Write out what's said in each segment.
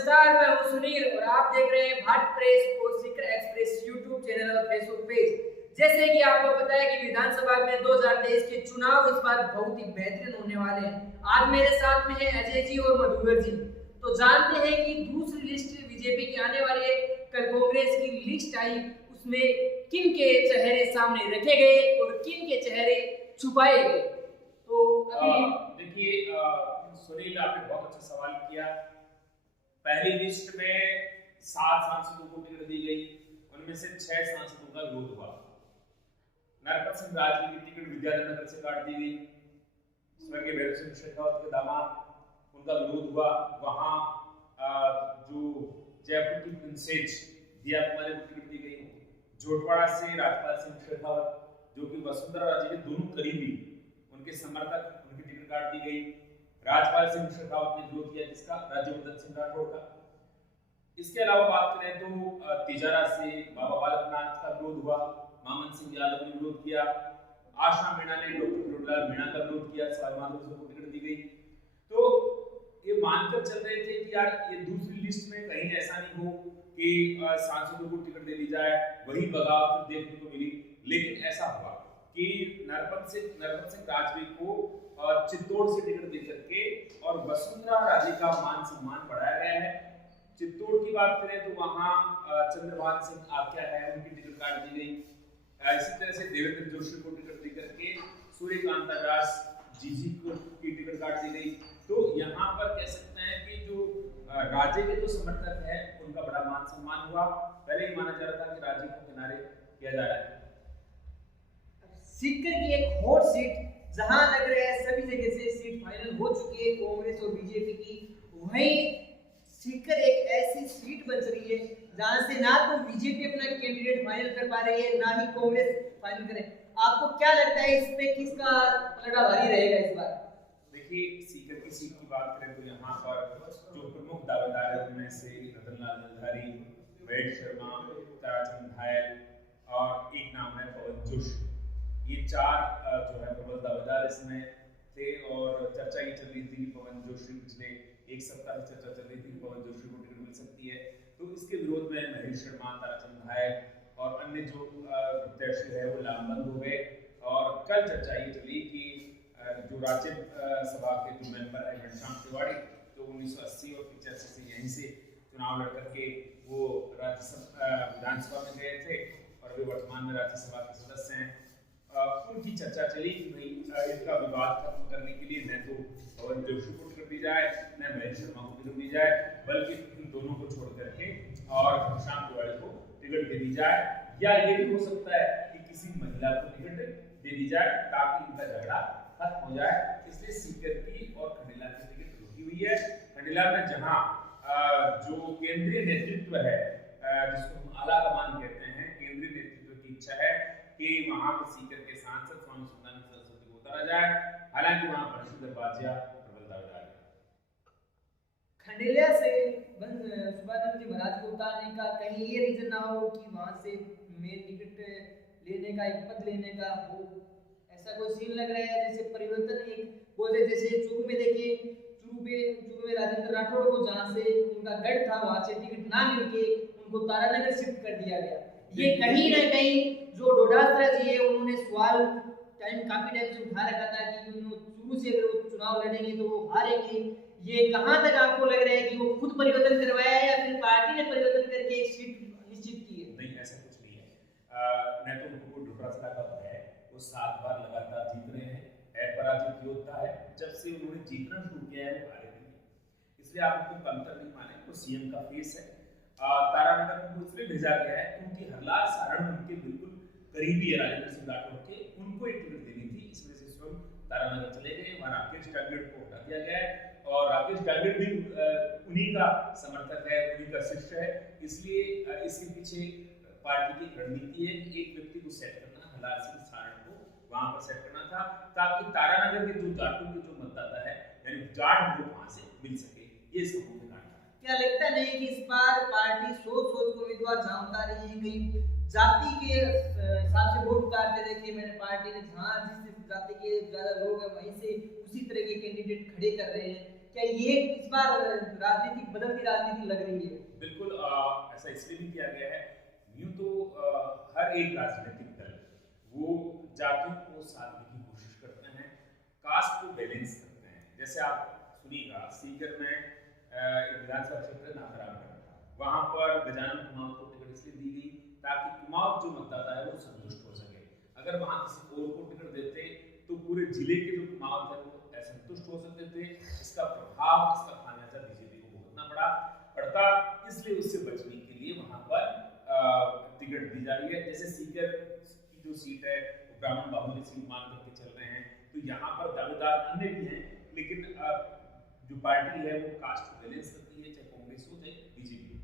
नमस्कार, मैं हूं सुनील और आप देख रहे हैं भारत प्रेस और सीकर एक्सप्रेस यूट्यूब चैनल और फेसबुक पेज। जैसे कि आपको पता है कि विधानसभा में 2023 के चुनाव इस बार बहुत ही बेहतरीन होने वाले हैं। आज मेरे साथ में है अजय जी और मधुकर जी। तो जानते हैं कि दूसरी लिस्ट बीजेपी की आने वाली है। कल कांग्रेस की लिस्ट आई, उसमें किन के चेहरे सामने रखे गए और किन के चेहरे छुपाए गए। तो अभी देखिए सुनील, आपने बहुत अच्छा सवाल किया। पहली लिस्ट में 7 सांसदों को टिकट दी गई, उनमें से 6 सांसदों का विरोध हुआ। नरपत सिंह राजवी की टिकट विद्यानगर से काट दी गई। स्वर्गीय भैरव सिंह शेखावत के दामाद, उनका विरोध हुआ। वहां जो जयपुर की प्रिंसेस दिया कुमारी को टिकट दी गई। जोटवाड़ा से राजपाल सिंह शेखावत, जो कि वसुंधरा राजे के दोनों करीबी, उनके समर्थक, उनकी टिकट काट दी गई। राजपाल सिंह शेखावत ने विरोध किया, जिसका राज्यवर्धन सिंह राठौड़ का। इसके अलावा बात करें तो तिजारा से बाबा बालकनाथ का विरोध हुआ। मामन सिंह यादव ने विरोध किया। आशा मीणा ने डॉक्टर किरोड़ीलाल मीणा का विरोध किया। सवाई माधोपुर को टिकट दी गई। तो ये मानकर चल रहे थे कि यार ये दूसरी लिस्ट में कहीं ऐसा नहीं हो कि सांसदों को टिकट दे दी जाए, वही बगावत देखने को मिली। लेकिन ऐसा हुआ कि नरपत सिंह राजवी को चित्तौड़ से टिकट देकर के और वसुंधरा राजे का मान सम्मान बढ़ाया गया है। चित्तौड़ की बात करें तो वहां चंद्रभान सिंह आख्या है, उनकी टिकट काट दी गई। इसी तरह से देवेंद्र जोशी को टिकट देकर के सूर्यकांत व्यास जीजी को की टिकट काट दी गई। तो यहाँ पर कह सकते हैं कि जो राजे के जो समर्थक है उनका बड़ा मान सम्मान हुआ। पहले ही माना जा रहा था कि राजे को किनारे किया जा रहा है। सीकर की एक हॉट सीट जहां लग रहा है सभी जगह से सीट फाइनल हो चुकी है कांग्रेस और बीजेपी की, वहीं सीकर एक ऐसी सीट बन रही है जहां से ना तो बीजेपी अपना कैंडिडेट फाइनल कर पा रही है, ना ही कांग्रेस फाइनल करे। आपको क्या लगता है इस पे किसका पलड़ा भारी रहेगा इस बार? देखिए, सीकर की सीट की बात करें तो यहाँ पर जो प्रमुख दावेदार है उनमें से रतनलाल जलधारी, वैद शर्मा, ताराचंद घायल और एक नाम है पवन जोशी। ये 4 जो है प्रबल दावेदार इसमें थे और चर्चा ये चल रही थी कि पवन जोशी, पिछले एक सप्ताह से चर्चा चल रही थी कि पवन जोशी को टिकट मिल सकती है। तो इसके विरोध में महेश शर्मा, ताराचंद घायल और अन्य जो प्रत्याशी है वो लामबंद हो गए। और कल चर्चा ये चली कि जो राज्यसभा के जो मेंबर है घनश्याम तिवारी, तो 1980 और 85 से यहीं से चुनाव लड़ करके वो विधानसभा में गए थे और वे वर्तमान में राज्यसभा के सदस्य हैं। उनकी चर्चा चली कि भाई इनका विवाद खत्म करने के लिए न तो पवन जोशी को टिकट दी जाए, न महेश शर्मा को टिकट दी जाए, बल्कि इन दोनों को छोड़ करके और घनश्याम तिवारी को टिकट दे दी जाए। या ये भी हो सकता है कि किसी महिला को टिकट दे दी जाए ताकि इनका झगड़ा खत्म हो जाए। इसलिए सीकर की और खंडेला की टिकट रुकी हुई है। खंडेला में जहाँ जो केंद्रीय नेतृत्व है, जिसको हम आला कमान कहते हैं, केंद्रीय नेतृत्व की इच्छा है कि वहां पर सीकर के सांसद स्वामी सुंदरानंद सरस्वती को उतारा जाए। हालांकि वहां पर श्रीधर बाजिया प्रबल दावेदार है। खंडेला से सुभानंद जी महाराज को उतारने का कहीं ये रीजन ना हो कि वहां से मेन टिकट लेने का, एक पद लेने का हो, ऐसा कोई सीन लग रहा है? जैसे परिवर्तन एक बोलते, जैसे चूरू में देखिए, चूरू में राजेंद्र राठौड़ को जहां से उनका गढ़ था वहां से टिकट ना मिलके उनको तारानगर शिफ्ट कर दिया गया। ये कहीं ना कहीं जो डोडासरा जी है उन्होंने सवाल काफी टाइम से उठा रखा था कि चूरू से अगर वो चुनाव लड़ेंगे तो वो हारेंगे। ये कहां तक आपको लग रहा है कि वो खुद परिवर्तन करवाया है या फिर पार्टी ने परिवर्तन करके एक सीट निश्चित की है? नहीं, ऐसा कुछ नहीं है। न तो उनको डोडासरा का है, वो 7 बार लगातार जीत रहे हैं, अपराजित योद्धा है। जब से उन्होंने जीतना शुरू किया है वो हारे नहीं, इसलिए आप उनको कमतर नहीं माने। वो सीएम का फेस है। तारानगर को इसलिए भेजा गया है क्योंकि हरलाल सारण उनके बिल्कुल करीबी है राजेंद्र सिंह राठौड़ के, उनको एक टिकट देनी थी। इस वजह से स्वयं तारानगर चले गए। वहाँ राकेश टारगेट को हटा दिया गया है और राकेश टारगेट भी उन्हीं का समर्थक है, उन्हीं का शिष्य है। इसलिए इसके पीछे पार्टी की रणनीति है कि एक व्यक्ति को सेट करना, हरलाल सिंह सारण को वहां पर सेट करना था ताकि तारानगर के जो जाटों के जो मतदाता है, यानी जाट वोट वहां से मिल सके। ये इसका मुख्य कारण है। क्या लगता नहीं कि इस बार पार्टी सोच के उम्मीदवार जहां उतार रही है, कहीं जाति के हिसाब से वोट उतारते देखिए मैंने पार्टी ने, जहां जिस जाति के ज्यादा लोग हैं वहीं से उसी तरह के कैंडिडेट खड़े कर रहे हैं। क्या ये इस बार राजनीति बदलती राजनीति लग रही है? बिल्कुल ऐसा इसलिए भी किया गया है। यूं तो हर एक राजनीतिक दल वो जातियों को साधने की कोशिश करते हैं, कास्ट को बैलेंस करते हैं। जैसे आप सुनिएगा, सीकर में एक विधानसभा क्षेत्र नाथराम में, वहाँ पर गजानन कुमावत को टिकट इसलिए दी गई ताकि कुमावत जो मतदाता है वो संतुष्ट हो सके। अगर वहाँ किसी और को टिकट देते तो पूरे जिले के जो कुमावत है वो असंतुष्ट हो सकते थे। इसका प्रभाव, इसका खामियाजा बीजेपी को भुगतना पड़ता, इसलिए उससे बचने के लिए वहाँ पर टिकट दी जा रही है। जैसे सीकर की जो सीट है वो ब्राह्मण बाहुल्य सीट मान करके चल रहे हैं, तो यहाँ पर दावेदार अन्य भी हैं, लेकिन जो पार्टी है वो कास्ट को बैलेंस करती है, चाहे कांग्रेस हो चाहे बीजेपी हो।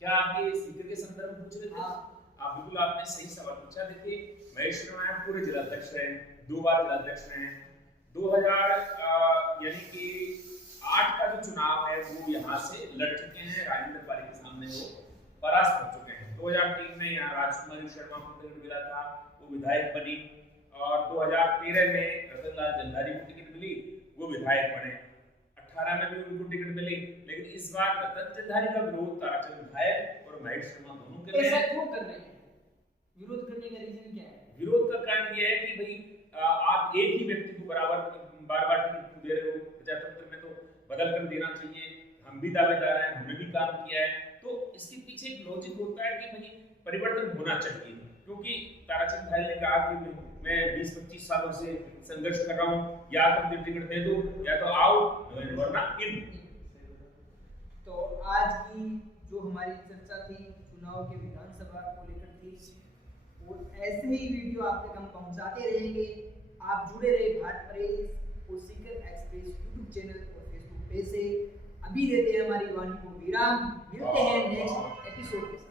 क्या आप ये सीकर के संदर्भ में पूछ रहे थे? आप बिल्कुल, आपने सही सवाल पूछा। देखिए, महेश शर्मा पूरे जिलाध्यक्ष रहे, 2 बार जिलाध्यक्ष रहे। 2000 यानी कि 8 का जो चुनाव है वो यहाँ से लड़ चुके हैं, राजेंद्र पारी के सामने वो परास्त कर चुके हैं। 2003 में यहाँ राजकुमारी शर्मा को टिकट मिला था, वो विधायक बनी, और 2013 में रतनलाल जंधारी को टिकट मिली, वो विधायक बने। 18 में भी उनको टिकट मिली, लेकिन इस बार रतन जंधारी का विरोध ताराचंद विधायक और महेश शर्मा दोनों कर रहे हैं। ऐसा क्यों कर रहे हैं? विरोध करने का रीजन क्या है? विरोध का कारण ये है कि भाई आप एक ही व्यक्ति को बार-बार टिकट दे रहे हो। प्रजातंत्र में तो बदल कर देना चाहिए। हम भी दावेदार हैं, हमने भी काम किया है, तो इसके पीछे एक लॉजिक होता है कि भाई परिवर्तन होना चाहिए। क्योंकि ताराचंद विधायक ने कहा कि मैं 20-25 सालों से संघर्ष कर रहा हूँ, या तो मुझे टिकट दे दो या तो आओ, वरना इन। तो आज की जो हमारी चर्चा थी चुनाव के विधानसभा को लेकर थी, और ऐसे ही वीडियो आप तक हम पहुंचाते रहेंगे। आप जुड़े रहे भारत प्रेस और सीकर एक्सप्रेस यूट्यूब चैनल और फेसबुक पेज से। अभी देते हैं हमारी वाणी को विराम, मिलते हैं नेक्स्ट एपिसोड के साथ।